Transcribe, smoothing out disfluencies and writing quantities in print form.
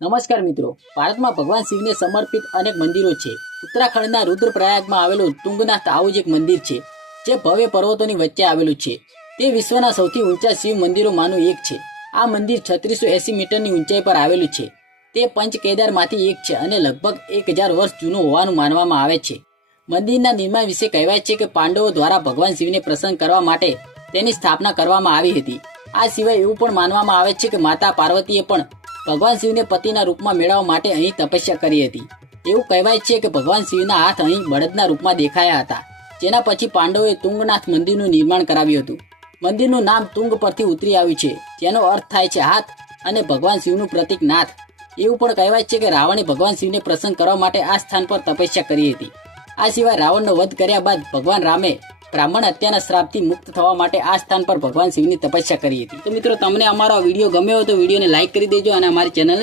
નમસ્કાર મિત્રો, ભારતમાં ભગવાન શિવને સમર્પિત અનેક મંદિરો છે. ઉત્તરાખંડના રુદ્રપ્રયાગમાં આવેલું તુંગનાથ આવું જ એક મંદિર છે, જે ભવ્ય પર્વતોની વચ્ચે આવેલું છે. તે વિશ્વના સૌથી ઊંચા શિવ મંદિરોમાંનું એક છે. આ મંદિર 3680 મીટરની ઊંચાઈ પર આવેલું છે. તે પંચ કેદારમાંથી એક છે અને લગભગ 1000 વર્ષ જૂનું હોવાનું માનવામાં આવે છે. મંદિરના નિર્માણ વિશે કહેવાય છે કે પાંડવો દ્વારા ભગવાન શિવને પ્રસન્ન કરવા માટે તેની સ્થાપના કરવામાં આવી હતી. આ સિવાય એવું પણ માનવામાં આવે છે કે માતા પાર્વતીએ પણ ભગવાન શિવને પતિના રૂપમાં મેળવવા માટે અહીં તપસ્યા કરી હતી. એવું કહેવાય છે કે ભગવાન શિવના હાથ અહીં બળદના રૂપમાં દેખાયા હતા, જેના પછી પાંડવોએ તુંગનાથ મંદિરનું નિર્માણ કરાવ્યું હતું. મંદિરનું નામ તુંગ પરથી ઉતરી આવ્યું છે, જેનો અર્થ થાય છે હાથ, અને ભગવાન શિવનું પ્રતીક નાથ. એવું પણ કહેવાય છે કે રાવણે ભગવાન શિવને પ્રસન્ન કરવા માટે આ સ્થાન પર તપસ્યા કરી હતી. આ સિવાય રાવણનો વધ કર્યા બાદ ભગવાન રામે બ્રાહ્મણ હત્યાના શ્રાપથી મુક્ત થવા માટે આ સ્થાન પર ભગવાન શિવની તપસ્યા કરી હતી. તો મિત્રો, તમને અમારો વિડીયો ગમ્યો હોય તો વિડીયોને લાઈક કરી દેજો અને અમારી ચેનલ